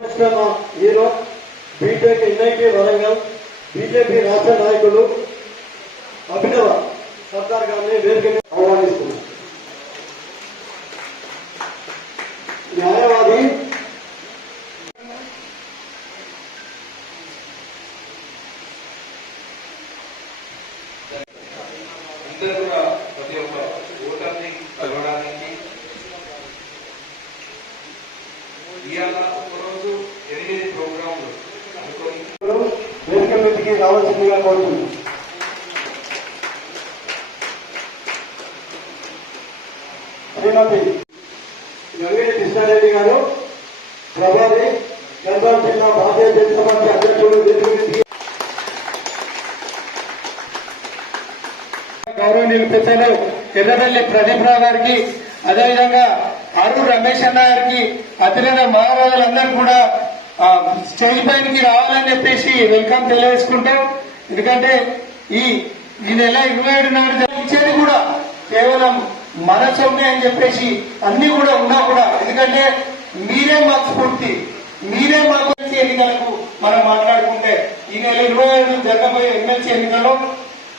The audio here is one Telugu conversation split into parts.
పరిశ్రమ hero B Tech NIT Warangal BJP రాష్ట్ర నాయకులు అభినవ సర్దార్ గారిని వేదిక మీద ఆహ్వానిస్తున్నారు న్యాయవాది అందరూ కూడా ప్రతి ఒక్క ఓటర్ని కలవడానికి ఇవాళ కావాల్సిందిగా రావాల్సిందిగా కోరుతున్నాను శ్రీమతి గంగిడి కృష్ణారెడ్డి గారు ప్రభావి గద్వాల జిల్లా భారతీయ జనతా పార్టీ అధ్యక్షుడు గౌరవనీయులు పెద్దలు ఎర్రబెల్లి ప్రదీప్ రావు గారికి అదేవిధంగా అరుణ్ రమేష్ అన్న గారికి అతిరథ మహారాజులందరూ కూడా స్టేజ్ పైనకి రావాలని చెప్పేసి వెల్కమ్ తెలియజేసుకుంటాం ఎందుకంటే ఈ ఈ నెల ఇరవై ఏడు నాడు జరిగించేది కూడా కేవలం మన సొమ్మే అని చెప్పేసి అన్ని కూడా ఉన్నా కూడా ఎందుకంటే మీరే మాకు స్ఫూర్తి మీరే మాకు ఎన్నికలకు మనం మాట్లాడుకుంటే ఈ నెల ఇరవై ఏడు జరగబోయే ఎమ్మెల్సీ ఎన్నికల్లో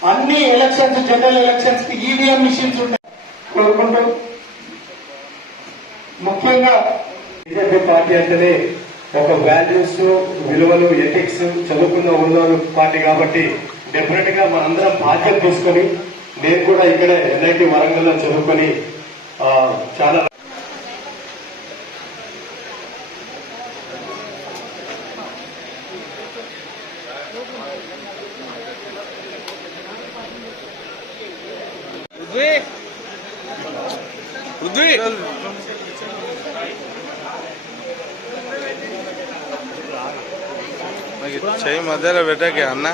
అన్ని ఎలక్షన్స్ జనరల్ ఎలక్షన్స్కి ఈవీఎం మిషన్స్ ఉంటాయి కోరుకుంటూ ముఖ్యంగా బీజేపీ పార్టీ అంటేనే ఒక వాల్యూస్ విలువలు ఎథిక్స్ చదువుకున్న ఉన్న పార్టీ కాబట్టి డెఫినెట్గా మనందరం బాధ్యత తీసుకొని నేను కూడా ఇక్కడ ఎన్ఐటి వరంగల్లో చదువుకొని ఆ, చాలా చెయ్యి మధ్యలో పెట్టకే అన్న.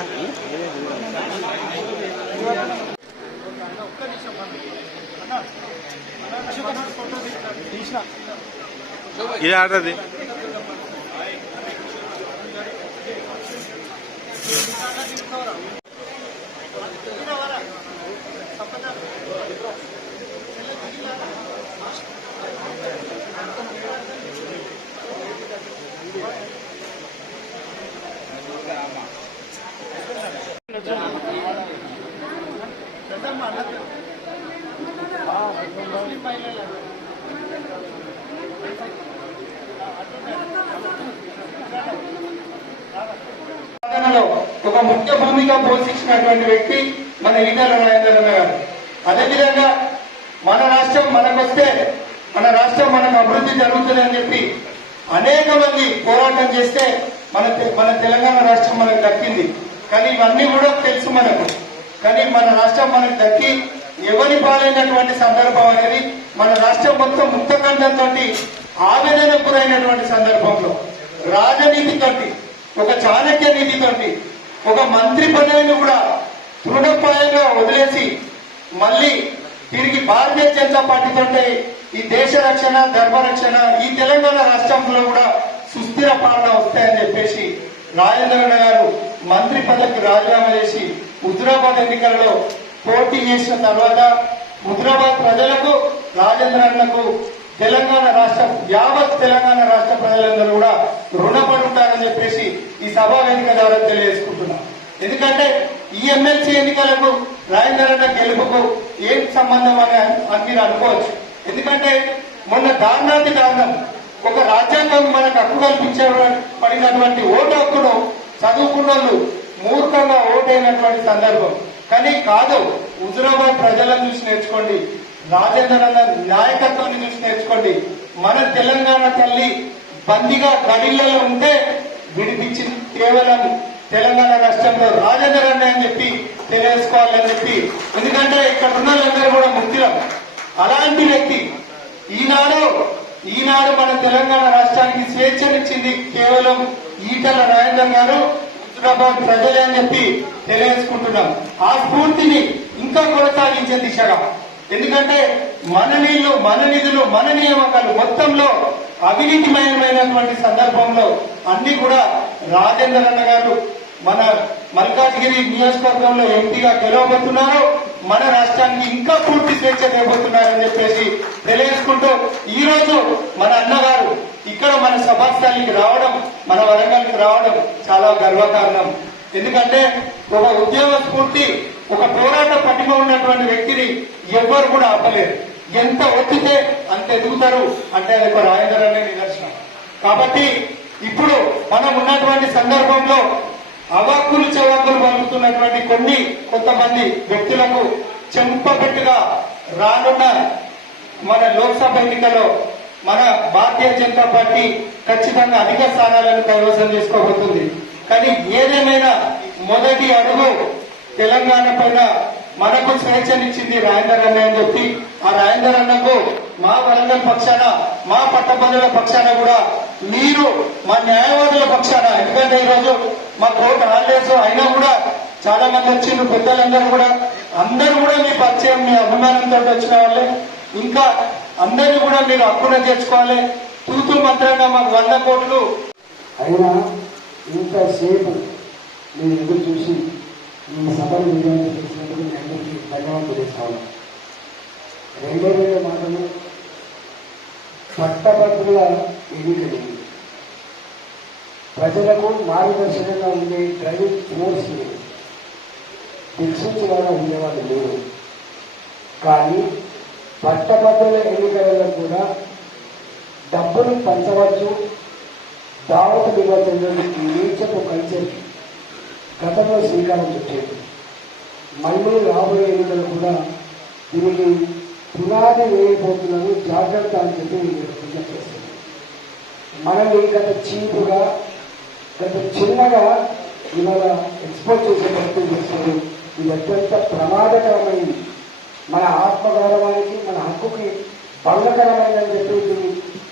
ఇది ఆటది ఒక ముఖ్య భూమిక పోషించినటువంటి వ్యక్తి మన ఈటల రాజేంద్ర గారు. అదేవిధంగా మన రాష్ట్రం మనకొస్తే మన రాష్ట్రం మనకు అభివృద్ధి జరుగుతుందని చెప్పి అనేక మంది పోరాటం చేస్తే మన మన తెలంగాణ రాష్ట్రం మనకు దక్కింది. కానీ ఇవన్నీ కూడా తెలుసు మనకు. కానీ మన రాష్ట్రం మనకు దక్కి ఎవరి పాలైనటువంటి సందర్భం అనేది మన రాష్ట్రం మొత్తం ముక్తకంఠంతో ఆవేదనకు గురైనటువంటి సందర్భంలో రాజనీతి ఒక చాణక్య నీతి ఒక మంత్రి పదవిని కూడా తృణప్రాయంగా వదిలేసి మళ్ళీ తిరిగి భారతీయ జనతా పార్టీతో ఈ దేశ రక్షణ ధర్మ రక్షణ ఈ తెలంగాణ రాష్ట్రంలో కూడా సుస్థిర పాలన వస్తాయని చెప్పేసి రాజేంద్రన్న గారు మంత్రి పదవికి రాజీనామా చేసి హుజురాబాద్ ఎన్నికలలో పోటీ చేసిన తర్వాత హుజురాబాద్ ప్రజలకు రాజేంద్రన్నకు తెలంగాణ రాష్ట్ర యావత్ తెలంగాణ రాష్ట్ర ప్రజలందరూ కూడా రుణపడి ఉంటారని చెప్పేసి ఈ సభా వేదిక ద్వారా తెలియజేసుకుంటున్నాం. ఎందుకంటే ఈ ఎమ్మెల్సీ ఎన్నికలకు రాజేంద్రన్న గెలుపుకు ఏం సంబంధం అని అని మీరు అనుకోవచ్చు. ఎందుకంటే మొన్న దారుణాతి దారుణం. ఒక రాజ్యాంగం మనకు హక్కు కల్పించబడినటువంటి ఓటు హక్కును చదువుకున్న వాళ్ళు మూర్ఖంగా ఓటైనటువంటి సందర్భం. కానీ కాదు హుజురాబాద్ ప్రజలను చూసి నేర్చుకోండి. రాజేంద్ర నాయకత్వాన్ని చూసి నేర్చుకోండి. మన తెలంగాణ తల్లి బందీగా గడిలలో ఉంటే విడిపించింది కేవలం తెలంగాణ రాష్ట్రంలో రాజేంద్ర అన్న అని చెప్పి తెలియజేసుకోవాలని చెప్పి. ఎందుకంటే ఇక్కడ ఉన్న వాళ్ళందరూ కూడా ముక్తిలం అలాంటి వ్యక్తి ఈనాడు ఈనాడు మన తెలంగాణ రాష్ట్రానికి స్వేచ్ఛనిచ్చింది కేవలం ఈటల రాజేందర్ గారు హుజరాబాద్ ప్రజలే అని చెప్పి తెలియజేసుకుంటున్నాం. ఆ స్ఫూర్తిని ఇంకా కొనసాగించే దిశగా. ఎందుకంటే మన నీళ్ళు మన నిధులు మన నియామకాలు మొత్తంలో అవినీతిమయమైనటువంటి సందర్భంలో అన్ని కూడా రాజేందర్ అన్న గారు మన మల్కాజ్గిరి నియోజకవర్గంలో ఎంపీగా గెలవబోతున్నారు. మన రాష్ట్రానికి ఇంకా పూర్తి స్వేచ్ఛ తేబోతున్నారని చెప్పేసి తెలియజేసుకుంటూ ఈ రోజు మన అన్నగారు ఇక్కడ మన సమాజానికి రావడం మన వరంగల్కి రావడం చాలా గర్వకారణం. ఎందుకంటే ఒక ఉద్యోగ స్ఫూర్తి ఒక పోరాట పటిమ ఉన్నటువంటి వ్యక్తిని ఎవ్వరు కూడా ఆపలేరు. ఎంత ఒత్తితే అంత ఎదుగుతారు అంటే అది ఒక రాజేందర్ అనే నిదర్శనం. కాబట్టి ఇప్పుడు మనం ఉన్నటువంటి సందర్భంలో అవాక్కులు చవాకులు పలుకుతున్నటువంటి కొన్ని కొంతమంది వ్యక్తులకు చెంపబెట్టుగా రానున్న మన లోక్సభ ఎన్నికలో మన భారతీయ జనతా పార్టీ ఖచ్చితంగా అధిక స్థానాలను కైవసం చేసుకోబోతుంది. కానీ ఏదేమైనా మొదటి అడుగు తెలంగాణ పైన మనకు స్వేచ్ఛనిచ్చింది రాజేందర్ అన్న అని చెప్పి ఆ రాజేందర్ అన్నకు మా వరంగల్ పక్షాన మా పట్టభద్రుల పక్షాన కూడా మీరు మా న్యాయవాదుల పక్షాన ఎందుకంటే ఈరోజు మా కోర్టు హాలిడేస్ అయినా కూడా చాలా మంది వచ్చిండ్రు పెద్దలందరూ కూడా. అందరూ కూడా మీ పరిచయం మీ అభిమానంతో వచ్చిన వాళ్ళే. ఇంకా అందరినీ కూడా మీరు అప్పున తెచ్చుకోవాలి తూతూ మంత్రంగా మాకు వంద కోట్లు. అయినా ఇంతసేపు నేను ఎదురు చూసి ఈ సభను విజయాన్ని చేసినందుకు మీ అందరికీ ధన్యవాదాలు తెలుసుకోవాలి రెండో రెండో మాటలు పట్టభద్రుల ఎన్నికలు ప్రజలకు మార్గదర్శకంగా ఉండే డ్రైవింగ్ ఫోర్స్ శిక్షించలాగా ఉండేవాళ్ళు లేరు కానీ పట్టభద్రుల ఎన్నికలలో కూడా డబ్బులు పంచవచ్చు దావత ఇవ్వడానికి నీచపు కల్చర్ గతంలో శ్రీకారం చుట్టేది. మళ్ళీ రాబోయే ఎన్నికలు కూడా దీనికి పునాది వేయబోతున్నాను జాగ్రత్త అని చెప్పి నేను విజ్ఞప్తి చేస్తున్నాను. మనల్ని గత చీపుగా గత చిన్నగా ఇవాళ ఎక్స్పోర్ట్ చేసే ప్రయత్నం చేస్తారు ఇది అత్యంత ప్రమాదకరమైనది మన ఆత్మగౌరవానికి మన హక్కుకి భంగకరమైన చెప్పి దీన్ని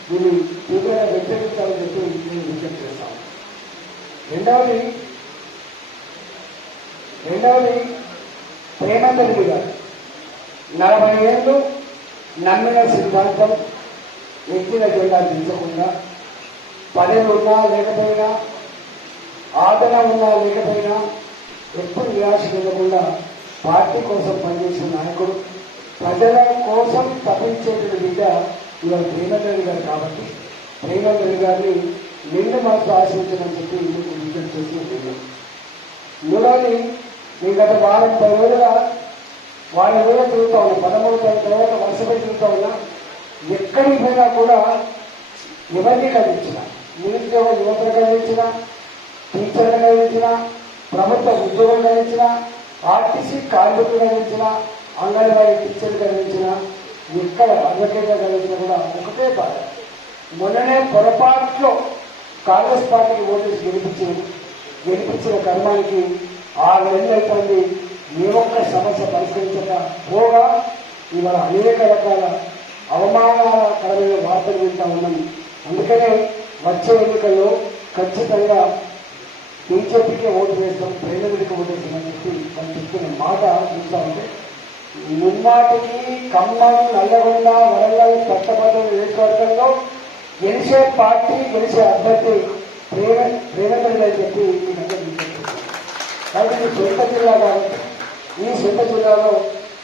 దీన్ని తీవ్రంగా వ్యతిరేకించాలని చెప్పి నేను విజ్ఞప్తి చేస్తాను రెండవది రెండవది ప్రేమ గారు నలభై ఏళ్ళు నమ్మిన సిద్ధాంతం వ్యక్తిగా జెండా దించకుండా పదవి ఉన్నా లేకపోయినా ఆదరణ ఉన్నా లేకపోయినా ఎప్పుడు నిరాశ చెందకుండా పార్టీ కోసం పనిచేసిన నాయకుడు ప్రజల కోసం తప్పించేటువంటి బిడ్డ ఇవాళ ప్రేమరెడ్డి గారు కాబట్టి ప్రేమరెడ్డి గారిని నిన్న మనసు ఆశించమని చెప్పి ఇందుకు విజ్ఞప్తి చేసిన మూడవది నేను గత వారం పది రోజులుగా వాళ్ళ మీద తిరుగుతా ఉన్నా పదమూడు పది తర్వాత వరుసపై తిరుగుతా ఉన్నా ఎక్కడికి పోయినా కూడా ఎవరిని కలిగించిన నిరుద్యోగ యువతను కలిగించిన టీచర్లు కలిగించిన ప్రభుత్వ ఉద్యోగం కలిగించిన ఆర్టీసీ కార్మికులు కలిగించిన అంగన్వాడీ టీచర్లు కలిగించిన ఎక్కడ అడ్వకేట్గా కలిగించినా కూడా ఒకటే బాధ. మొన్ననే పొరపాట్లో కాంగ్రెస్ పార్టీకి ఓటేసి గెలిపించి గెలిపించిన కర్మానికి ఆరు నెలలు అవుతుంది ఏ ఒక్క సమస్య పరిష్కరించక పోగా ఇవాళ అనేక రకాల అవమానకరమైన వార్తలు వింటా ఉన్నాం. అందుకనే వచ్చే ఎన్నికల్లో ఖచ్చితంగా బీజేపీకి ఓటు వేస్తాం ప్రేమడికి ఓటు వేస్తామని చెప్పి వాళ్ళు చెప్తున్న మాట చూస్తా ఉంటే ముమ్మాటికి ఖమ్మం నల్లగొండ వరంగల్ పట్టభద్రుల నియోజకవర్గంలో గెలిచే పార్టీ గెలిచే అభ్యర్థి ప్రేమ ప్రేమకరుడు అని చెప్పి కాబట్టి ఇది సొంత జిల్లా కాబట్టి ఈ సొంత జిల్లాలో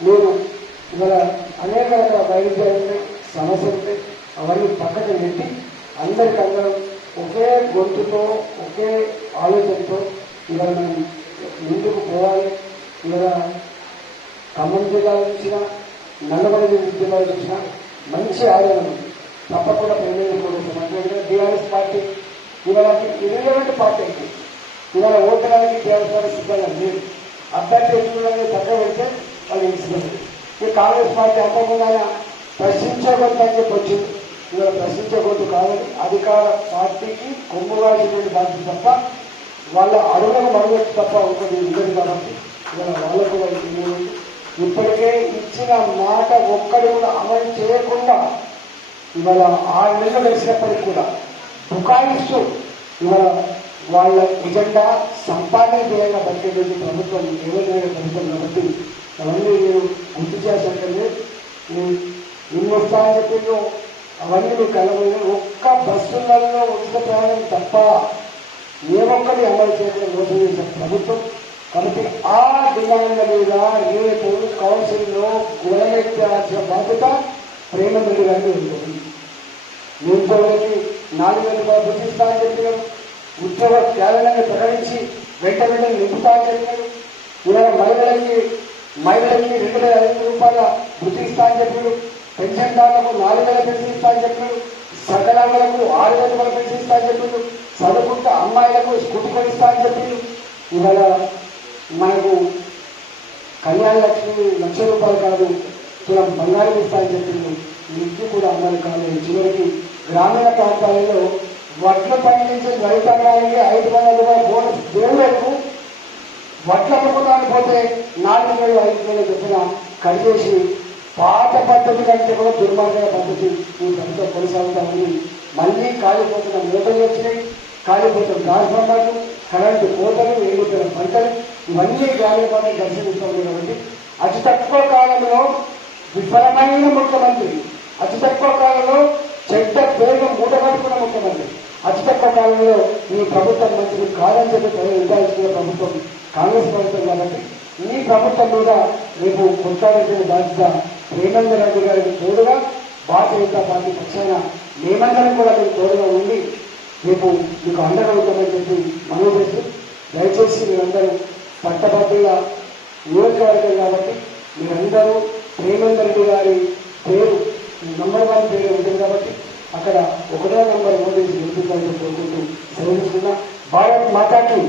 మీరు ఇవాళ అనేక రకాల వైవిధ్యాలు ఉన్నాయి సమస్యలు ఉన్నాయి అవన్నీ పక్కన పెట్టి అందరికి అందరం ఒకే గొంతుతో ఒకే ఆలోచనతో ఇలా మనం ముందుకు పోవాలి. ఇలా ఖమ్మం జిల్లాలో చూసిన నల్లగొండ జిల్లాలో చూసిన మంచి ఆదరణ ఉంది. తప్పకుండా ప్రేమ కూడా టీఆర్ఎస్ పార్టీ ఇవాళ ఇరవై పార్టీ అయితే ఇవాళ ఓటడానికి టీఆర్ఎస్ పార్టీ సిద్ధంగా లేదు. అభ్యర్థి ఎన్నికలను పక్కన పెడితే వాళ్ళు ఇస్తున్నారు ఈ కాంగ్రెస్ పార్టీ అప్పకుండా ప్రశ్నించకూడదని చెప్పి వచ్చింది ఇవాళ ప్రశ్నించకూడదు కాదని అధికార పార్టీకి కొమ్ము కొమ్ముగాల్సినటువంటి బాధ్యత తప్ప వాళ్ళ అడుగులు మరుగుతు తప్ప ఒకటి ఉండదు కాబట్టి ఇవాళ వాళ్ళకు కూడా ఇప్పటికే ఇచ్చిన మాట ఒక్కడు కూడా అమలు చేయకుండా ఇవాళ ఆరు నెలలు వేసినప్పటికీ కూడా బుకాయిస్తూ ఇవాళ వాళ్ళ ఎజెండా సంపాదన ధ్యేయంగా బతికేటువంటి ప్రభుత్వం ఏమైనా ప్రభుత్వం కాబట్టి అవన్నీ నేను గుర్తు చేశాకంటే నేను ఇన్ని వస్తాయని అవన్నీ మీకు కలవలేదు ఒక్క బస్సులలో ఉచిత ప్రయాణం తప్ప ఏ ఒక్కటి అమలు చేయడం మోసం చేసిన ప్రభుత్వం కాబట్టి ఆ డిమాండ్ల మీద రేపు కౌన్సిల్లో గొడవెత్తాల్సిన బాధ్యత ప్రేమరెడ్డి గారిని ఉంటుంది. నిరుద్యోగులకి నాలుగు వేల రూపాయలు గుర్తిస్తా అని చెప్పినారు ఉద్యోగ క్యాలెండర్ని ప్రకటించి వెంట వెంటనే నింపుతా అని చెప్పినారు ఇవాళ మహిళలకి మహిళలకి రెండు వేల ఐదు రూపాయల గుర్తిస్తా అని చెప్పారు పెన్షన్దారులకు నాలుగు వేల పెన్షన్ ఇస్తా అని చెప్పారు సకలాంగులకు ఆరు వేల రూపాయలు పెన్షన్ ఇస్తా అని చెప్పారు చదువుకుంటే అమ్మాయిలకు స్కూటీ కొనిస్తా అని చెప్పారు ఇవాళ మనకు కళ్యాణ లక్ష్మి లక్ష రూపాయలు కాదు తులం బంగారం ఇస్తా అని చెప్పింది ఇంటి కూడా అమలు కాలేదు చివరికి గ్రామీణ ప్రాంతాలలో వడ్ల పండించే రైతాంగానికి ఐదు వందల రూపాయల బోనస్ దేవులకు వడ్ల అమ్ముకోవడానికి పోతే నాలుగు వేలు ఐదు వేలు చెప్పిన కట్ పాత పద్ధతి కంటే కూడా దుర్మార్గ పద్ధతి ఈ ప్రభుత్వం కొనసాగుతా ఉంది. మళ్ళీ కాలిపోతున్న మూటలు వచ్చినాయి. కాలిపోతున్న ట్రాన్స్ఫార్మర్లు కరెంటు కోతలు ఎండిపోయిన పంటలు ఇవన్నీ గ్రామీణ ప్రాంతం కాబట్టి అతి తక్కువ కాలంలో విఫలమైన ముఖ్యమంత్రి. అతి తక్కువ కాలంలో చెడ్డ పేరు మూట కట్టుకున్న ముఖ్యమంత్రి. అతి తక్కువ కాలంలో ఈ ప్రభుత్వం మంత్రి కాదని చెప్పి ప్రజలు నిర్ధారించుకున్న ప్రభుత్వం కాంగ్రెస్ ప్రభుత్వం కాబట్టి. ఈ ప్రభుత్వం మీద రేపు కొనసాగించిన బాధ్యత రేవంత్ రెడ్డి గారికి తోడుగా భారతీయ జనతా పార్టీ పక్షాన మేమందరం కూడా మీకు తోడుగా ఉండి రేపు మీకు అండగా ఉంటామని చెప్పి మనం చేస్తూ దయచేసి మీరందరూ పట్టభద్రుల నియోజకవర్గం కాబట్టి మీరందరూ ప్రేమేందర్ రెడ్డి గారి పేరు నంబర్ వన్ పేరు ఉంటుంది కాబట్టి అక్కడ ఒకటో నంబర్ ఓటేసి గెలిపించాలని కోరుకుంటూ సెలవుస్తున్నా భారత్ మాతాకి.